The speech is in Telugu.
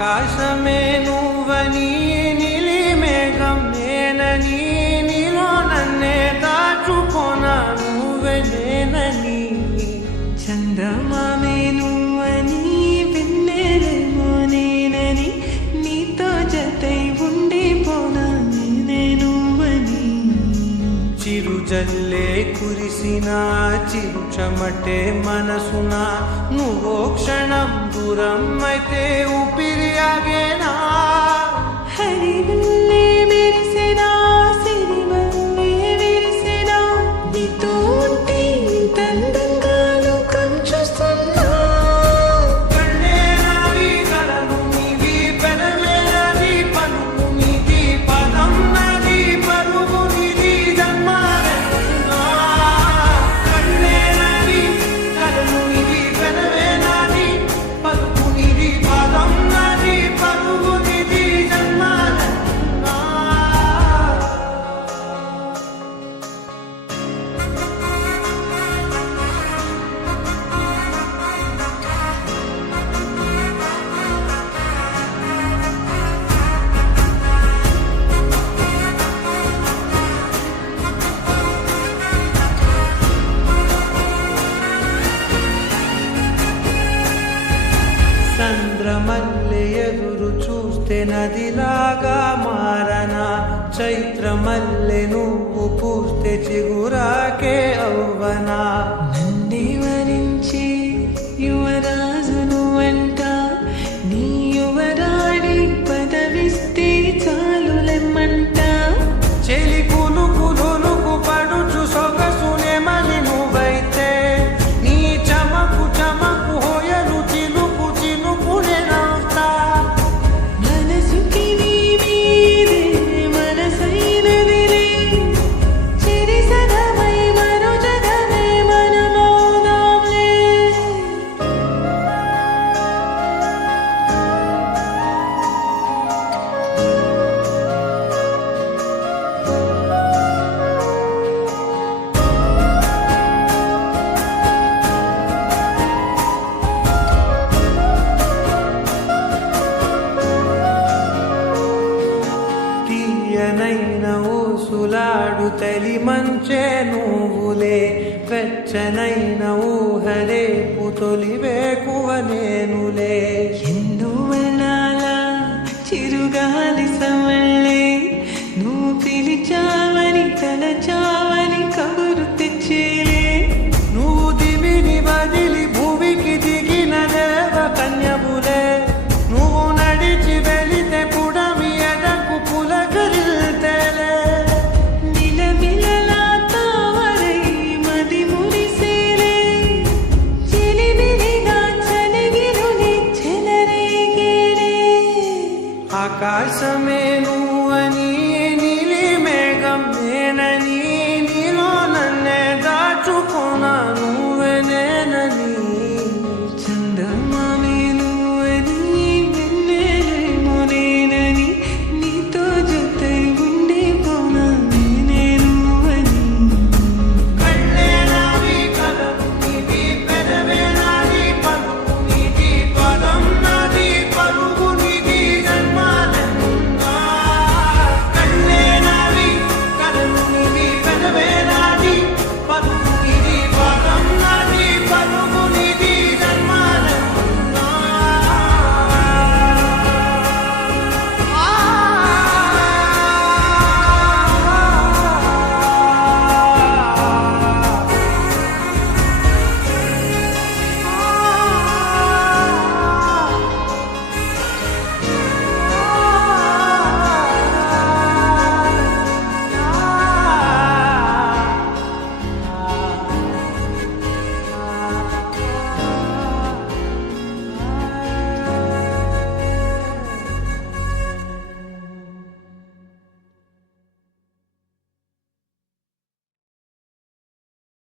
ఆకాశమే నువ్వని నీలి మేఘం నేనని నీలో నన్నే దాచుకోనా నువ్వే నేనని చందమామే నువ్వని వెన్నెలేమో నేనని నీతో జతై ఉండిపోనా నేనే నువ్వని చిరుజల్లే కురిసిన చిరు చెమటే మనసున నువ్వో క్షణం దూరం అయితే ఊపిరి ఆగేనా హరివల్లే మెరిసెనా సిరివల్లే విరిసెనా నీతో ఉంటే ఇంత అందంగా లోకం చూస్తున్నా కళ్ళే నావి కలలు నీవి పెదవే నాది పలుకు నీది పదం నాది పలుకు నీది జన్మాలెన్నా కళ్ళే నావి కలలు నీవి పెదవే నాది పలుకు నీది పదం నాది పలుకు నీది జన్మాలెన్నా చంద్రమల్లె ఎదురు చూస్తే నదిలాగా మారనా చైత్రమల్లె నువ్వు పూస్తే చిగురాకే అవ్వనా నన్నే వరించి యువరాజు నువ్వంట నీ యువరాణి పదవిస్తే చాలులెమ్మంట చెలి కులుకు లులుకు పడుచు సొగసునే మలి నువ్వైతే నీ చమకు చమకు హోయలు చిలుకు చిలుకునే నవ్వుతా మనసుకి నీ మీదే మనసైనదిలే చిరిసగమై మరో జగమే మనమౌదాంలే తీయనైన ఊసులాడు తలి మంచే నువ్వులే వెచ్చనైన ఊహరేపు తొలి వేకువ నేనులే ఎన్నో వర్ణాల చిరుగాలి సమళ్ళే నువ్వు పిలిచావని తలచా